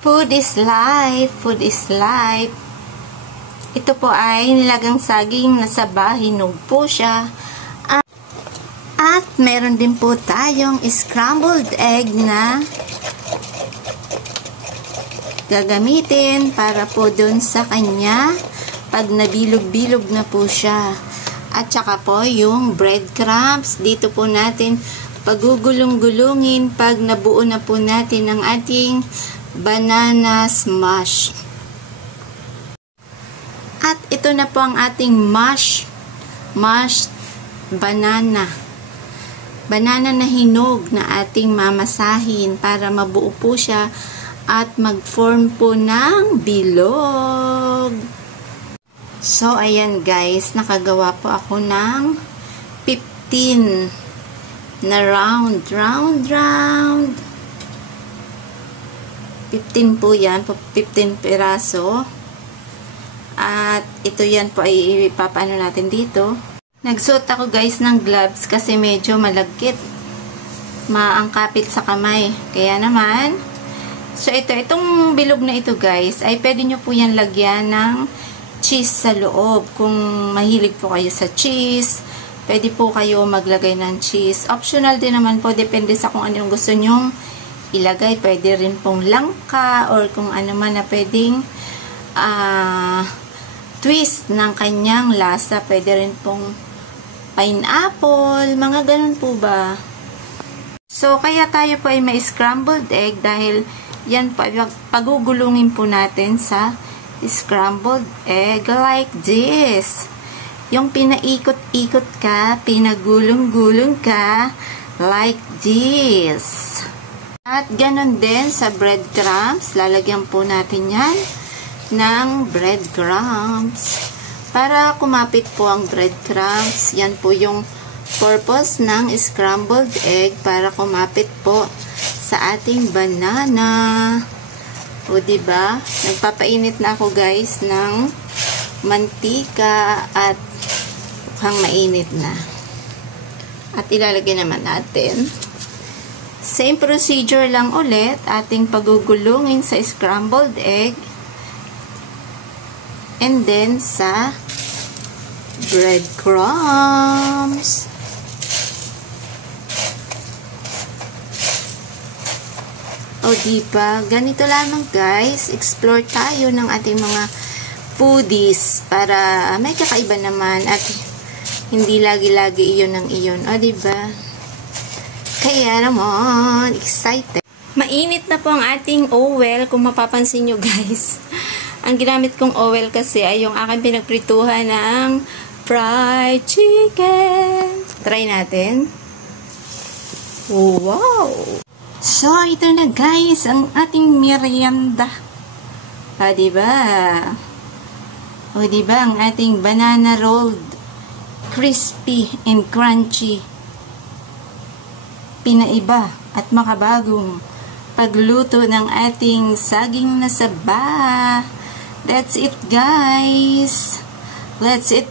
Food is life. Food is life. Ito po ay nilagang saging na saba. Hinog po siya. At meron din po tayong scrambled egg na gagamitin para po dun sa kanya pag nabilog-bilog na po siya. At saka po yung breadcrumbs. Dito po natin pagugulong-gulungin pag nabuo na po natin ang ating banana smash. At ito na po ang ating mashed banana. Banana na hinog na ating mamasahin para mabuo po siya at mag-form po ng bilog. So, ayan guys, nakagawa po ako ng 15 na round. 15 po yan, 15 piraso. At ito yan po ay ipapaano natin dito. Nagsuot ako guys ng gloves kasi medyo malagkit. Maangkapit sa kamay. Kaya naman, so itong bilog na ito guys, ay pwede nyo po yan lagyan ng cheese sa loob. Kung mahilig po kayo sa cheese, pwede po kayo maglagay ng cheese. Optional din naman po, depende sa kung anong gusto nyong ilagay. Pwede rin pong langka or kung ano man na pwedeng twist ng kanyang lasa. Pwede rin pong pineapple, mga ganun po ba. So, kaya tayo po ay may scrambled egg dahil yan po, pagugulungin po natin sa scrambled egg like this. Yung pinaikot-ikot ka, pinagulong-gulong ka like this. At ganun din sa breadcrumbs, lalagyan po natin yan ng breadcrumbs. Para kumapit po ang breadcrumbs, yan po yung purpose ng scrambled egg, para kumapit po sa ating banana. O diba? Nagpapainit na ako guys ng mantika at mukhang mainit na. At ilalagay naman natin. Same procedure lang ulit, ating pagugulungin sa scrambled egg and then sa breadcrumbs. O diba, ganito lamang guys, explore tayo ng ating mga foodies para may kakaiba naman at hindi lagi-lagi iyon ng iyon. O diba? Kaya naman, excited. Mainit na po ang ating oil, kung mapapansin nyo guys. Ang ginamit kong oil kasi ay yung aking pinagprituhan ng fried chicken. Try natin. Wow! So, ito na guys, ang ating merienda. O, diba? O, diba? Ang ating banana rolled, crispy and crunchy. Pinaiba at makabagong pagluto ng ating saging na saba. That's it guys. Let's eat.